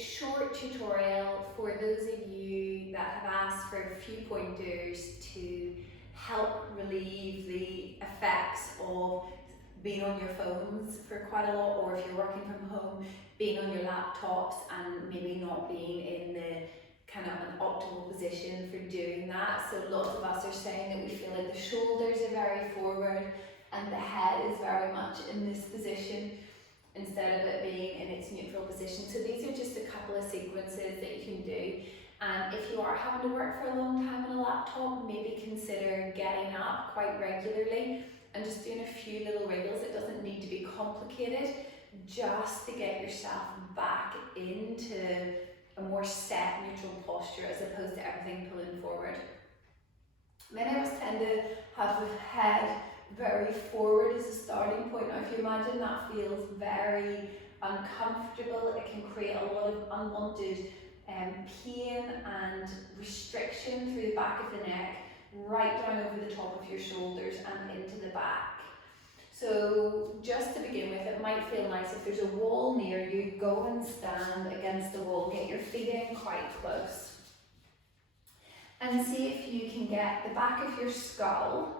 short tutorial for those of you that have asked for a few pointers to help relieve the effects of being on your phones for quite a lot, or if you're working from home, being on your laptops and maybe not being in the kind of an optimal position for doing that. So lots of us are saying that we feel like the shoulders are very forward and the head is very much in this position instead of it being in its neutral position. So these are just a couple of sequences that you can do. And if you are having to work for a long time on a laptop, maybe consider getting up quite regularly and just doing a few little wriggles. It doesn't need to be complicated, just to get yourself back into a more set neutral posture as opposed to everything pulling forward. Many of us tend to have the head very forward as a starting point. Now if you imagine that feels very uncomfortable, it can create a lot of unwanted pain and restriction through the back of the neck, right down over the top of your shoulders and into the back. So just to begin with, it might feel nice if there's a wall near you, go and stand against the wall, get your feet in quite close. And see if you can get the back of your skull,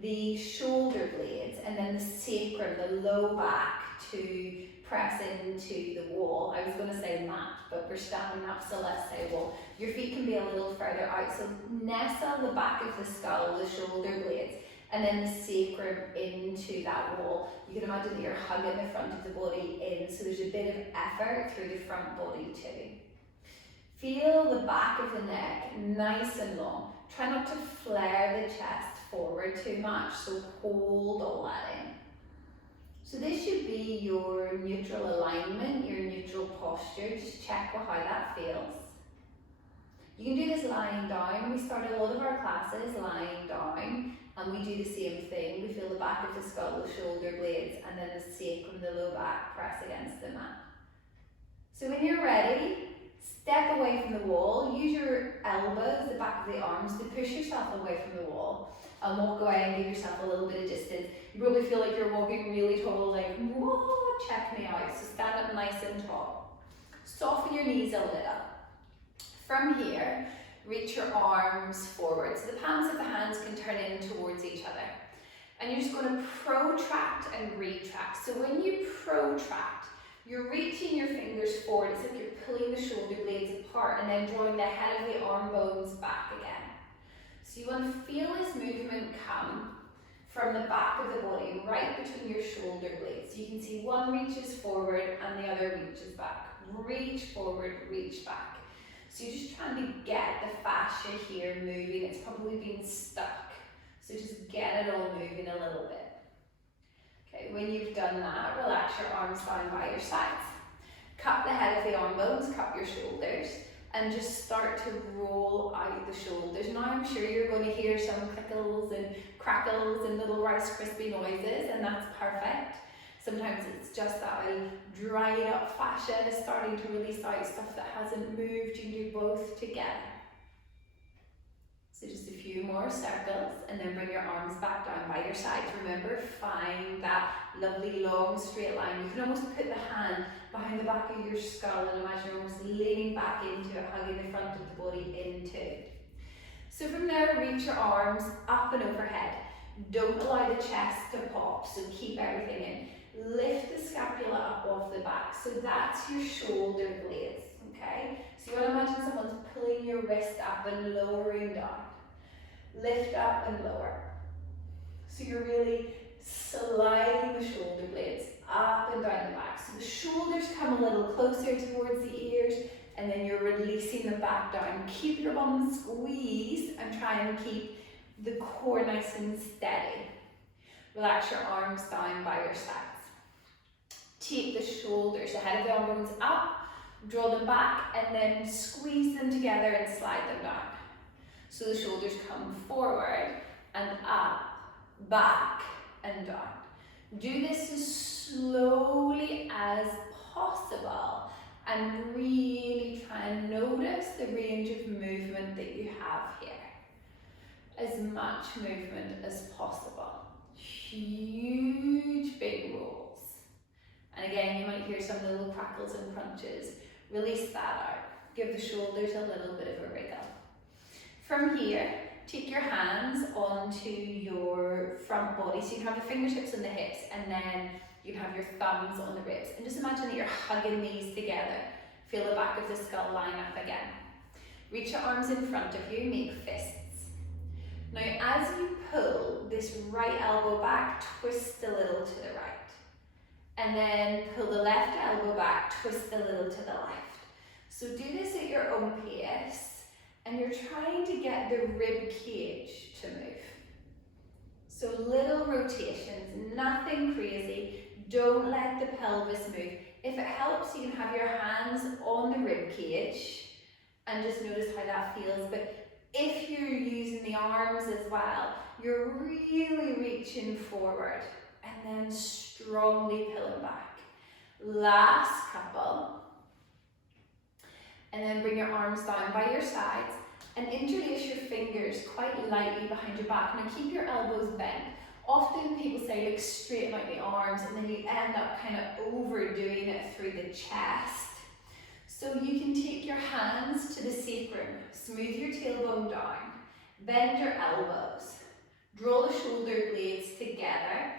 the shoulder blades, and then the sacrum, the low back, to press into the wall. I was going to say mat, but we're standing up, so let's say wall. Your feet can be a little further out, so nestle the back of the skull, the shoulder blades, and then the sacrum into that wall. You can imagine that you're hugging the front of the body in, so there's a bit of effort through the front body too. Feel the back of the neck nice and long. Try not to flare the chest forward too much, so hold all that in. So this should be your neutral alignment, your neutral posture. Just check how that feels. You can do this lying down. We start a lot of our classes lying down, and we do the same thing. We feel the back of the skull, the shoulder blades, and then the sacrum, the low back, press against the mat. So when you're ready, step away from the wall. Use your elbows, the back of the arms, to push yourself away from the wall and walk away and give yourself a little bit of distance. You probably feel like you're walking really tall, like, whoa, check me out. So stand up nice and tall. Soften your knees a little. From here, reach your arms forward. So the palms of the hands can turn in towards each other. And you're just going to protract and retract. So when you protract, you're reaching your fingers forward. It's like you're pulling the shoulder blades apart and then drawing the head of the arm bones back again. So you want to feel this movement come from the back of the body, right between your shoulder blades. So you can see one reaches forward and the other reaches back. Reach forward, reach back. So you're just trying to get the fascia here moving. It's probably been stuck. So just get it all moving a little bit. Okay, when you've done that, relax your arms down by your sides. Cup the head of the arm bones, cup your shoulders, and just start to roll out the shoulders. Now I'm sure you're going to hear some crickles and crackles and little Rice Krispie noises, and that's perfect. Sometimes it's just that dried up fascia is starting to release out stuff that hasn't moved. You can do both together. So just a few more circles, and then bring your arms back down by your sides. Remember, find that lovely long straight line. You can almost put the hand behind the back of your skull and imagine you're almost leaning back into it, hugging the front of the body into it. So from there, reach your arms up and overhead. Don't allow the chest to pop, so keep everything in. Lift the scapula up off the back. So that's your shoulder blades, okay? So you want to imagine someone's pulling your wrist up and lowering down. Lift up and lower. So you're really sliding the shoulder blades up and down the back. So the shoulders come a little closer towards the ears, and then you're releasing the back down. Keep your bum squeezed and try and keep the core nice and steady. Relax your arms down by your sides. Take the shoulders, the head of the arm bones up, draw them back, and then squeeze them together and slide them down. So the shoulders come forward and up, back and down. Do this as slowly as possible and really try and notice the range of movement that you have here. As much movement as possible. Huge big rolls. And again, you might hear some little crackles and crunches. Release that out. Give the shoulders a little bit of a wriggle. From here, take your hands onto your front body. So you can have your fingertips on the hips, and then you can have your thumbs on the ribs. And just imagine that you're hugging these together. Feel the back of the skull line up again. Reach your arms in front of you, make fists. Now as you pull this right elbow back, twist a little to the right. And then pull the left elbow back, twist a little to the left. So do this at your own pace, and you're trying to get the rib cage to move. So little rotations, nothing crazy. Don't let the pelvis move. If it helps, you can have your hands on the rib cage and just notice how that feels. But if you're using the arms as well, you're really reaching forward and then strongly pulling back. Last couple. And then bring your arms down by your sides and interlace your fingers quite lightly behind your back. Now keep your elbows bent. Often people say like straighten out the arms, and then you end up kind of overdoing it through the chest. So you can take your hands to the sacrum, smooth your tailbone down, bend your elbows, draw the shoulder blades together,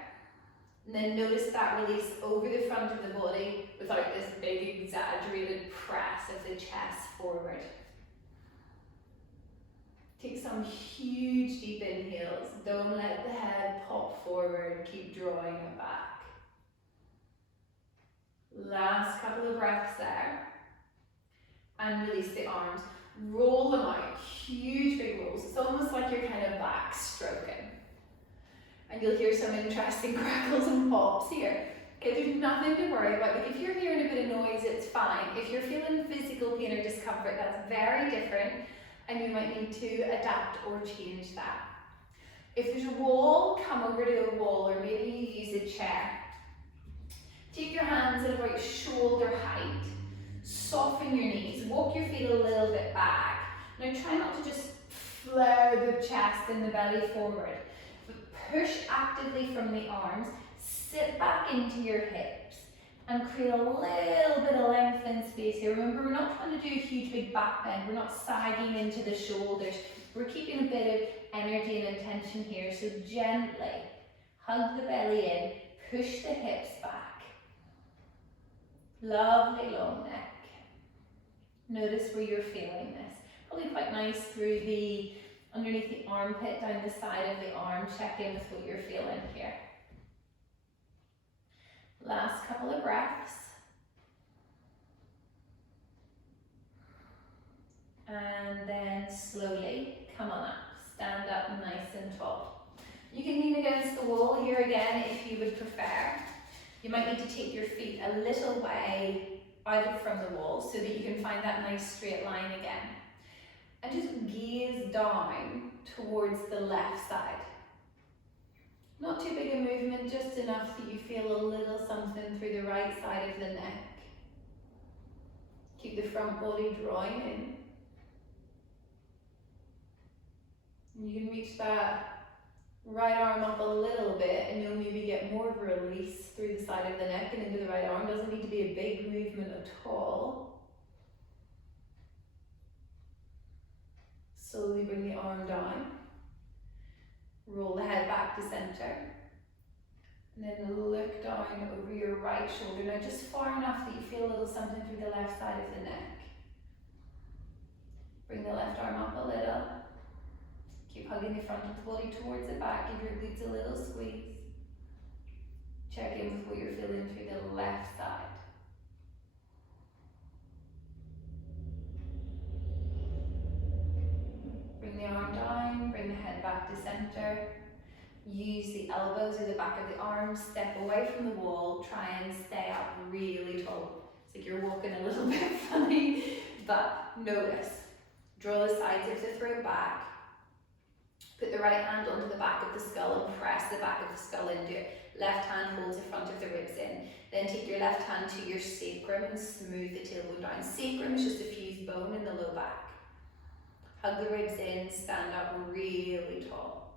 and then notice that release over the front of the body without this big exaggerated press of the chest forward. Take some huge deep inhales. Don't let the head pop forward. Keep drawing it back. Last couple of breaths there. And release the arms. Roll them out. Huge big rolls. It's almost like you're kind of back stroking. And you'll hear some interesting crackles and pops here. Okay, there's nothing to worry about. Like if you're hearing a bit of noise, it's fine. If you're feeling physical pain or discomfort, that's very different. And you might need to adapt or change that. If there's a wall, come over to a wall, or maybe you use a chair. Take your hands at about shoulder height. Soften your knees. Walk your feet a little bit back. Now try not to just flare the chest and the belly forward, but push actively from the arms. Sit back into your hips and create a little bit of length and space here. Remember, we're not trying to do a huge big back bend. We're not sagging into the shoulders. We're keeping a bit of energy and intention here. So gently hug the belly in, push the hips back. Lovely long neck. Notice where you're feeling this. Probably quite nice through the, underneath the armpit, down the side of the arm. Check in with what you're feeling here. Last couple of breaths. And then slowly come on up. Stand up nice and tall. You can lean against the wall here again if you would prefer. You might need to take your feet a little way out from the wall so that you can find that nice straight line again. And just gaze down towards the left side. Not too big a movement, just enough that you feel a little something through the right side of the neck. Keep the front body drawing in. And you can reach that right arm up a little bit, and you'll maybe get more of a release through the side of the neck and into the right arm. Doesn't need to be a big movement at all. Slowly bring the arm down. Roll the head back to center. And then look down over your right shoulder. Now just far enough that you feel a little something through the left side of the neck. Bring the left arm up a little. Keep hugging the front of the body towards the back. Give your glutes a little squeeze. Check in with what you're feeling through the left side. Bring the arm down, bring the head back to center. Use the elbows or the back of the arms, step away from the wall, try and stay up really tall. It's like you're walking a little bit funny, but notice. Draw the sides of the throat back. Put the right hand onto the back of the skull and press the back of the skull into it. Left hand holds the front of the ribs in. Then take your left hand to your sacrum and smooth the tailbone down. Sacrum is just a fused bone in the low back. Hug the ribs in, stand up really tall.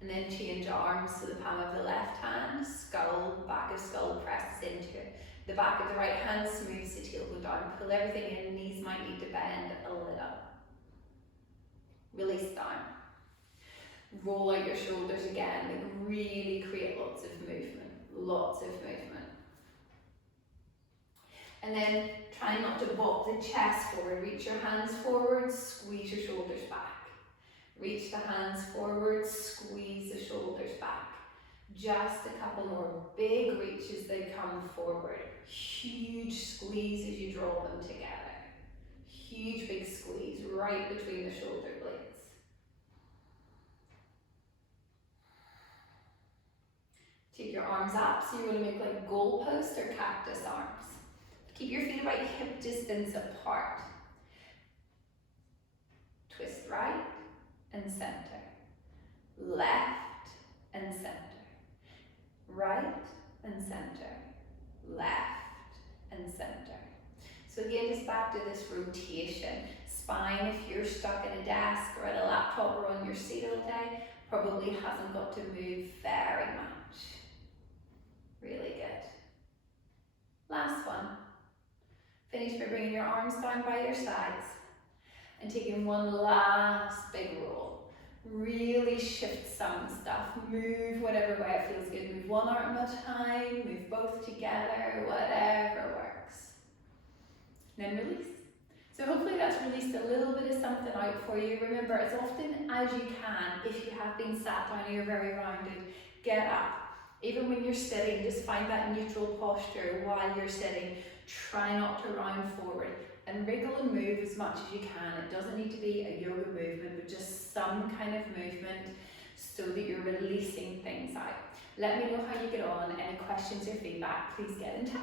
And then change arms to the palm of the left hand, skull, back of skull presses into it. The back of the right hand smooths the tailbone down. down, pull everything in, knees might need to bend a little. Release down. Roll out your shoulders again, like really create lots of movement, lots of movement. And then try not to bop the chest forward, reach your hands forward, squeeze your shoulders back. Reach the hands forward, squeeze the shoulders back. Just a couple more big reaches, they come forward. Huge squeeze as you draw them together. Huge big squeeze right between the shoulder blades. Take your arms up, so you want to make like goalpost or cactus arms. Keep your feet about hip distance apart. Twist right and center. Left and center. Right and center. Left and center. So again, just back to this rotation. Spine, if you're stuck at a desk or at a laptop or on your seat all day, probably hasn't got to move very much. Really good. Last one. Finish by bringing your arms down by your sides and taking one last big roll. Really shift some stuff. Move whatever way it feels good. Move one arm at a time, move both together, whatever works. Then release. So hopefully that's released a little bit of something out for you. Remember, as often as you can, if you have been sat down and you're very rounded, get up. Even when you're sitting, just find that neutral posture while you're sitting. Try not to round forward and wriggle and move as much as you can. It doesn't need to be a yoga movement, but just some kind of movement so that you're releasing things out. Let me know how you get on. Any questions or feedback, please get in touch.